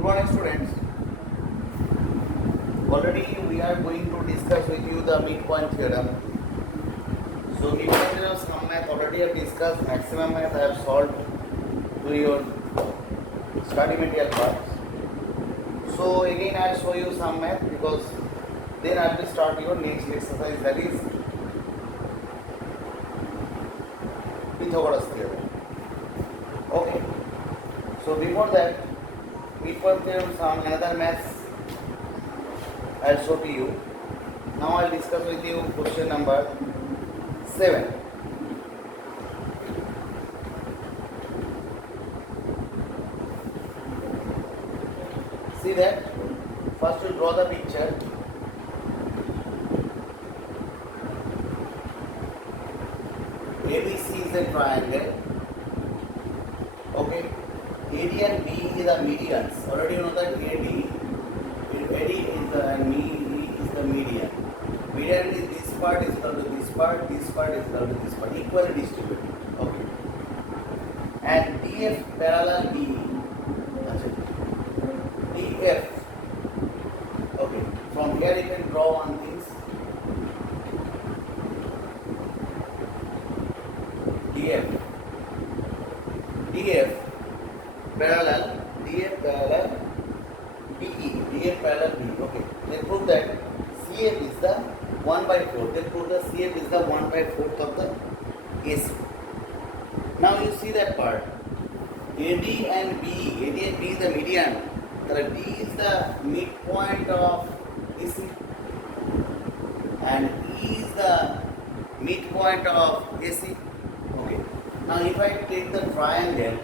Good morning, students. Already we are going to discuss with you the midpoint theorem. So midpoint theorem, some math already I have discussed, maximum math I have solved to your study material parts. So again I will show you some math because then I will start your next exercise, that is Pythagoras theorem. Okay. So before that, midpoint theorem, some another maths I will show to you. Now I will discuss with you question number 7. See that? First we draw the picture. ABC is a triangle. Okay. AD and B is the medians. Already you know that AD is the and E is the median. Median is this part is equal to this part is equal to this part, equally distributed. Okay. And DF parallel BE. DF. Okay. From here you can draw one things. DF parallel DF parallel BE. Okay. Then prove that CF is the 1 by 4. Then prove that CF is the 1 by 4th of the AC. Now you see that part. AD and B is the median. The D is the midpoint of AC and E is the midpoint of AC. Okay. Now if I take the triangle,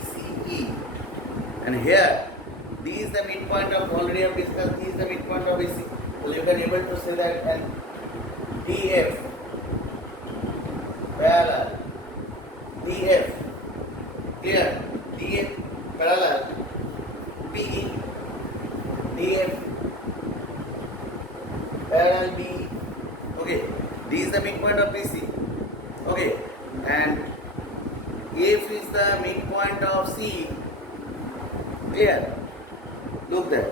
BCE, and here D is the midpoint of, already I have discussed, D is the midpoint of AC. So you can able to say that, and DF parallel DF, clear, DF parallel BE, DF parallel BE. Okay, D is the midpoint of BC. Okay, and F is the midpoint of C. Clear? Look there.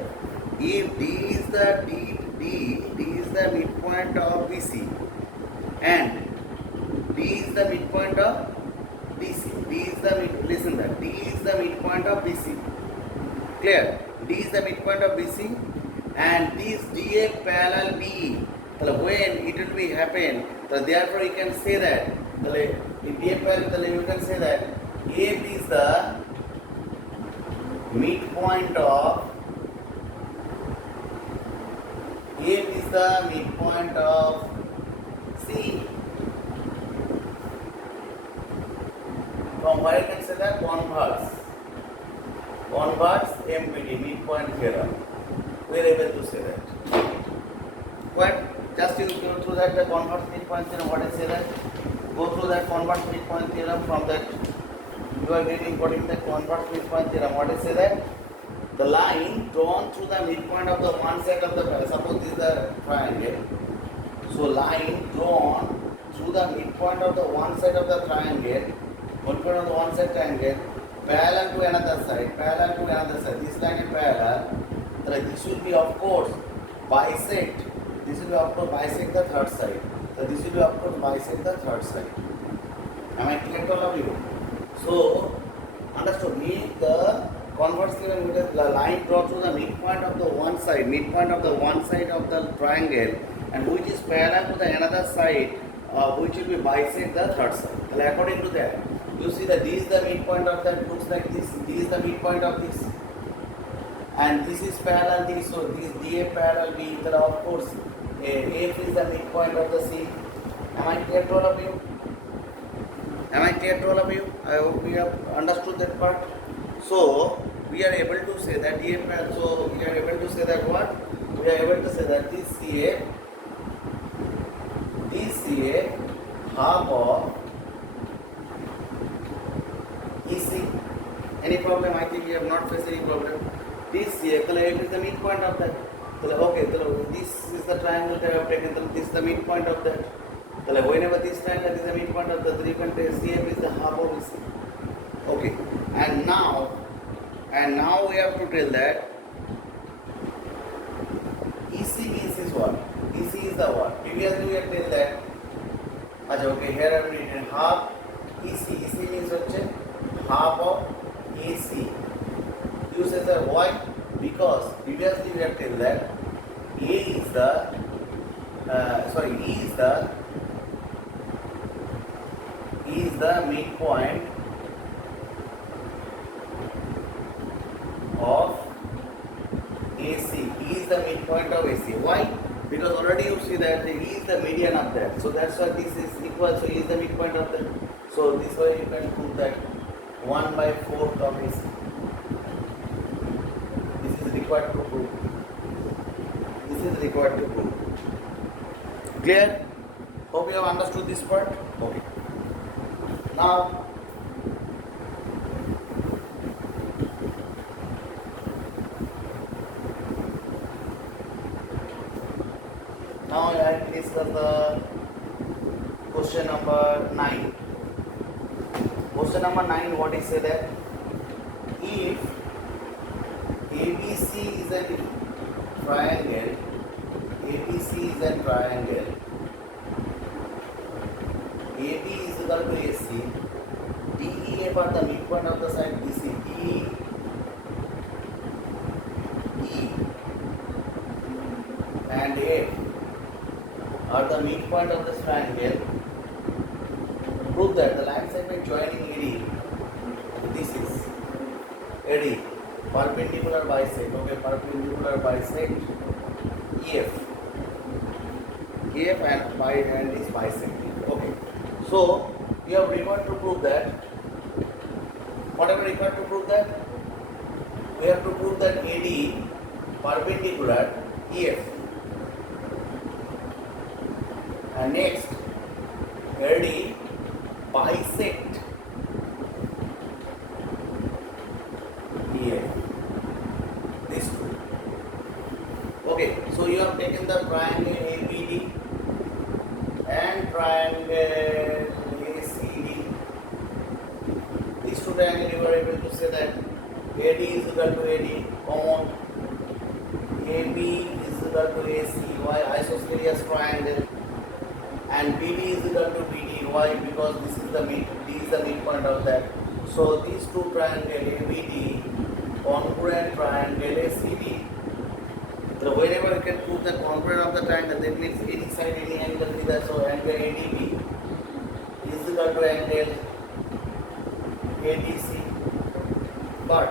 If D is the midpoint of BC, and D is the midpoint of DC. Listen that. D is the midpoint of BC. Clear? D is the midpoint of BC, and this DF parallel BE. When it will be happen, therefore you can say that in DF parallel you can say that F is the midpoint of C. From where you can say that converse MPT, midpoint theorem. We are able to say that. What? Just you go through that the converse midpoint theorem. What I say that? Go through that converse midpoint theorem. From that you are getting quoting the converse midpoint theorem. What I say that? The line drawn through the midpoint of the one side of the triangle. Suppose this is the triangle. So line drawn through the midpoint of the one side of the triangle, parallel to another side. This line is parallel. This will be of course bisect. This will be of course bisect the third side. So this will be of course bisect the third side. Am I clear to all of you? So understood me the converse theorem, the line drawn through the midpoint of the one side of the triangle, and which is parallel to the another side, which will be bisect the third side. So according to that, you see that this is the midpoint of that, looks like this. This is the midpoint of this, and this is parallel this. So this DF parallel B. Of course, F is the midpoint of the C. Am I clear to all of you? I hope we have understood that part. So we are able to say that DF. So we are able to say that what? We are able to say that this CA half of EC. Any problem? I think we have not faced any problem. This CA, F is the midpoint of that. Okay, this is the triangle that I have taken. This is the midpoint of that. Whenever this triangle is the midpoint of the three, you can say CF is the half of EC. And now we have to tell that EC means is what? EC is the what? Previously we have tell that. Okay, here I have written half EC. EC means half of AC. You say sir why? Because previously we have tell that E is the midpoint of AC. E is the midpoint of AC. Why? Because already you see that E is the median of that. So that's why this is equal. So E is the midpoint of that. So this way you can prove that 1/4 of AC. This is required to prove. This is required to prove. Clear? Hope you have understood this part. Okay. Now I will discuss the question number 9. Question number 9, what is say that if ABC is a triangle, ABC is a triangle, AB is equal to AC, DEF are the midpoint of the side BC, DE and F are the midpoint of this triangle, prove that the line segment joining AD, this is AD, perpendicular bisect, okay, perpendicular bisect EF and is bisecting, okay. So we have required to prove that, whatever required to prove that, we have to prove that AD perpendicular EF. And next, AD bisect EF. This two. Okay, so you have taken the triangle ABD and triangle ACD. These two triangles you are able to say that AD is equal to AD, common. AB is equal to AC, why? Isosceles triangle. And BD is equal to BD. Why? Because this is the D is the midpoint of that. So these two triangle ABD, congruent triangle ACD. So whenever you can prove the congruent of the triangle, that means any side, any angle is there. So angle ADB is equal to angle ADC. But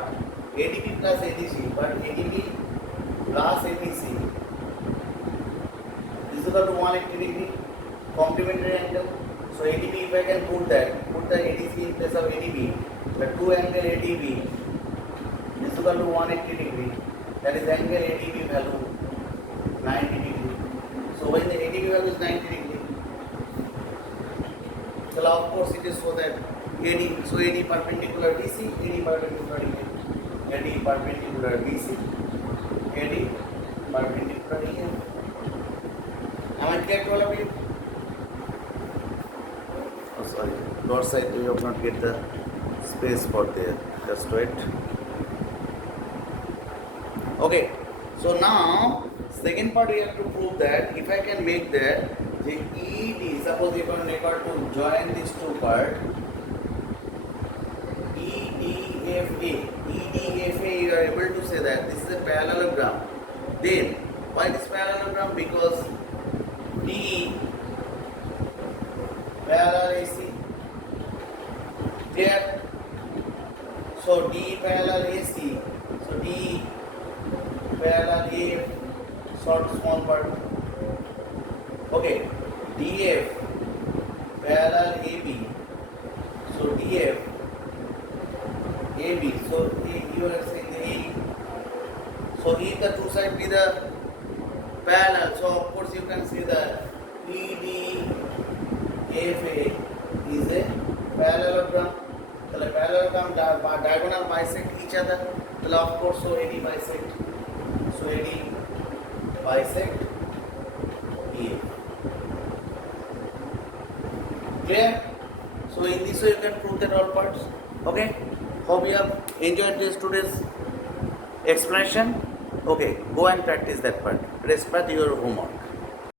ADB plus ADC, but ADB plus ADC is equal to 180 degree. Complementary angle. So ADB, if I can put the ADC in place of ADB, the two angle ADB is equal to 180 degree. That is angle ADB value 90 degree. So when the ADB value is 90 degree, so of course it is so that AD, so AD perpendicular DC, AD perpendicular EF, AD perpendicular BC, AD perpendicular EF. Am I clear to all of you? Sorry, north side you have not get the space for there, just wait. Okay, so now second part we have to prove that if I can make that the ED, suppose if I am required to join these two parts, EDFA, you are able to say that this is a parallelogram. Then why this parallelogram? Because D parallel AC. Clear? So D parallel AC. So D parallel A, short small part. Okay. DF parallel AB. So DF AB. So you are saying the A. So if the two sides be the parallel, so of course you can see the EDFA is a parallelogram. The parallelogram diagonal bisect each other. Of course, so AD bisect. So AD bisect EF. Clear? So in this way you can prove that all parts. Okay. Hope you have enjoyed this today's Explanation? Okay, go and practice that part. Rest part your homework.